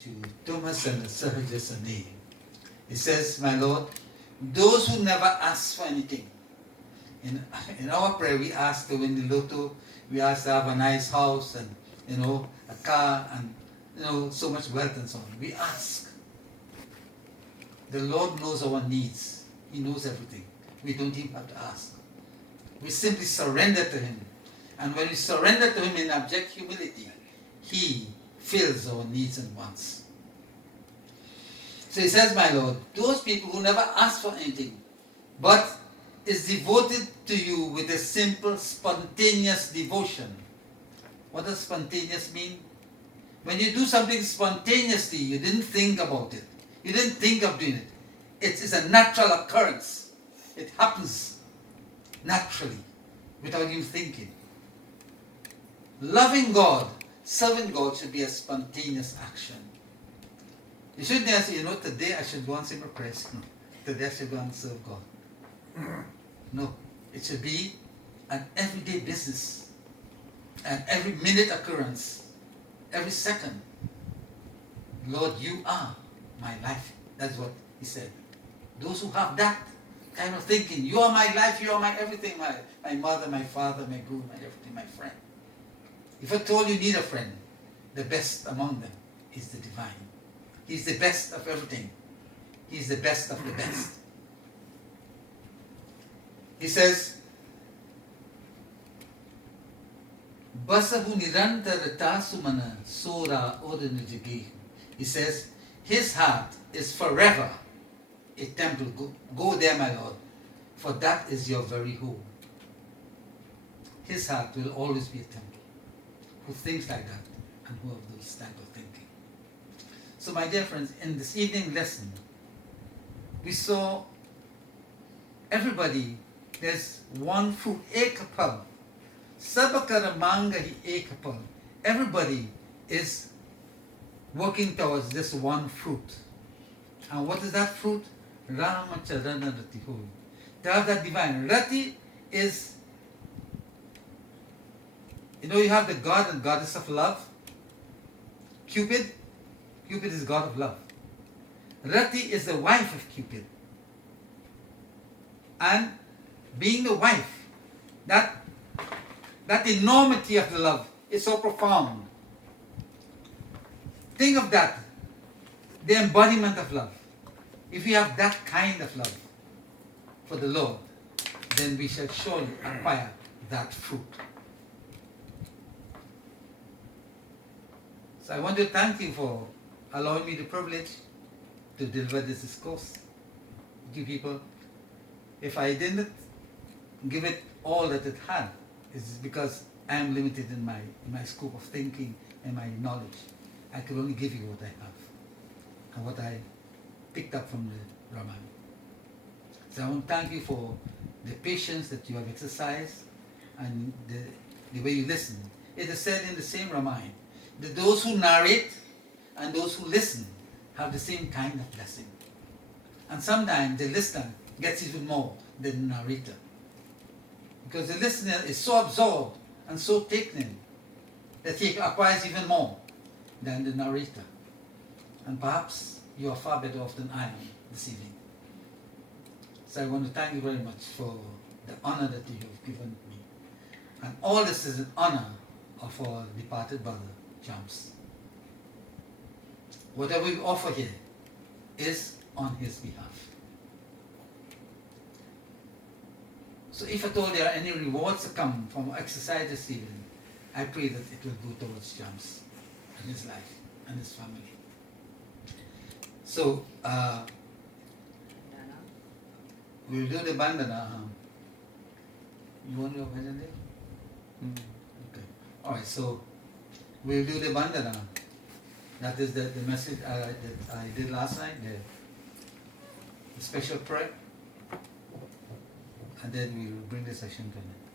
to Thomas and Sahajasani. It says, my Lord, those who never ask for anything. In our prayer, we ask to win the lotto, we ask to have a nice house and, a car and, so much wealth and so on. We ask. The Lord knows our needs. He knows everything. We don't even have to ask. We simply surrender to Him. And when we surrender to Him in abject humility, He fills our needs and wants. So He says, my Lord, those people who never ask for anything, but is devoted to you with a simple, spontaneous devotion. What does spontaneous mean? When you do something spontaneously, you didn't think about it. You didn't think of doing it. It is a natural occurrence. It happens naturally, without you thinking. Loving God, serving God should be a spontaneous action. You shouldn't say, today I should go and sing a praise. No. Today I should go and serve God. No. It should be an everyday business. An every minute occurrence. Every second. Lord, you are my life. That's what He said. Those who have that kind of thinking, you are my life, you are my everything, my mother, my father, my guru, my everything, my friend. If at all you need a friend, the best among them is the divine. He's the best of everything. He's the best of the best. He says, Basahu nirantarata sumana sora odanajagi. He says, His heart is forever a temple. Go there, my Lord, for that is your very home. His heart will always be a temple. Who thinks like that and who have those type of thinking. So my dear friends, in this evening lesson, we saw everybody, there's one fruit, ekapal. Sabakara mangahi ekapal. Everybody is working towards this one fruit. And what is that fruit? Ramacharana Rati. To have that divine. Rati is, you have the god and goddess of love. Cupid. Cupid is god of love. Rati is the wife of Cupid. And being the wife, that enormity of the love is so profound. Think of that, the embodiment of love. If we have that kind of love for the Lord, then we shall surely acquire that fruit. So I want to thank you for allowing me the privilege to deliver this discourse to you people. If I didn't give it all that it had, it's because I am limited in my scope of thinking and my knowledge. I could only give you what I have and what I picked up from the Ramayan. So I want to thank you for the patience that you have exercised and the way you listen. It is said in the same Ramayan that those who narrate and those who listen have the same kind of blessing. And sometimes the listener gets even more than the narrator. Because the listener is so absorbed and so taken in that he acquires even more than the narrator. And perhaps you are far better off than I am this evening. So I want to thank you very much for the honor that you have given me. And all this is in honor of our departed brother, James. Whatever we offer here is on his behalf. So if at all there are any rewards to come from exercise this evening, I pray that it will go towards James and his life and his family. So we'll do the bandana. You want your bandana? Okay. Alright, so we'll do the bandana. That is the message that I did last night, the special prayer. And then we will bring the session to an end.